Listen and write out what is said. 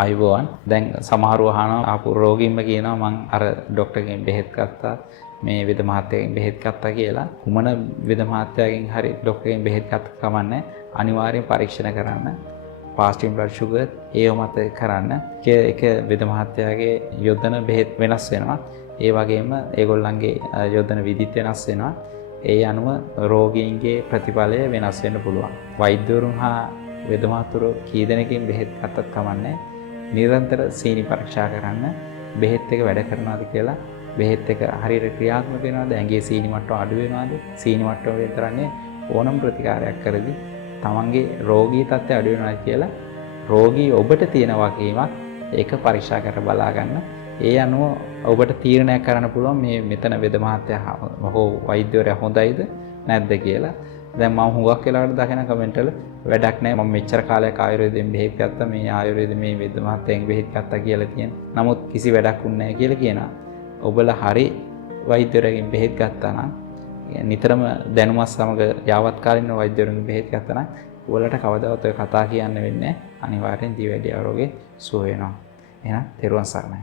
ආයුබෝවන්. දැන් සමහරව අහනවා ආපු රෝගීන්ම කියනවා මං අර ડોක්ටර්ගෙන් බෙහෙත් ගත්තා මේ වෙද මහත්තයාගෙන් බෙහෙත් ගත්තා කියලා. කුමන වෙද මහත්තයාගෙන් හරි ડોක්ටර්ගෙන් බෙහෙත් ගත්ත කමන්නේ අනිවාර්යෙන් පරීක්ෂණ කරන්න. fasting blood sugar ඒව මත කරන්න. එක වෙද මහත්තයාගේ යොදන බෙහෙත් වෙනස් වෙනවා. ඒ වගේම ඒගොල්ලන්ගේ යොදන විදිත් වෙනස් වෙනවා. ඒ අනුව රෝගීන්ගේ ප්‍රතිඵලය වෙනස් වෙන්න පුළුවන්. වෛද්‍යවරුන් හා වෙද මහතුරු කී දෙනෙකින් බෙහෙත් ගත්තත් කමන්නේ නිරන්තර සීනි පරීක්ෂා කරන්න. බෙහෙත් එක වැඩ කරනවාද කියලා, බෙහෙත් එක හරියට ක්‍රියාත්මක වෙනවද, ඇඟේ සීනි මට්ටම අඩු වෙනවද, සීනි මට්ටම විතරන්නේ ඕනම ප්‍රතිකාරයක් කරදී තමන්ගේ රෝගී තත්ත්වය අඩු වෙනවද කියලා රෝගී ඔබට තියෙන වගකීමක් ඒක පරීක්ෂා කර බලා ගන්න. ඒ අනුව ඔබට තීරණයක් කරන්න පුළුවන් මේ මෙතන වෙද මහත්තයා හෝ වෛද්‍යවරයා හොඳයිද නැද්ද කියලා. දැන් මම හුඟක් වෙලාවට දකින කමෙන්ට් වල වැඩක් නැහැ මම මෙච්චර කාලයක් ආයුර්වේදයෙන් බෙහෙත් ගත්තා මේ ආයුර්වේද මේ වෙද මහත්තයන් බෙහෙත් ගත්තා කියලා කියන. නමුත් කිසි වැඩක් වුන්නේ නැහැ කියලා කියනවා. ඔබලා හරි වෛද්‍යවරයෙක්ගෙන් බෙහෙත් ගත්තා නම් නිතරම දැනුමත් සමග යාවත්කාලින වෛද්‍යවරුන්ගෙන් බෙහෙත් ගත්තා නම් ඔයාලට කවදාවත් ඔය කතා කියන්න වෙන්නේ නැහැ. අනිවාර්යෙන් දිවැඩිය රෝගේ සුව වෙනවා. එහෙනම් තෙරුවන් සරණයි.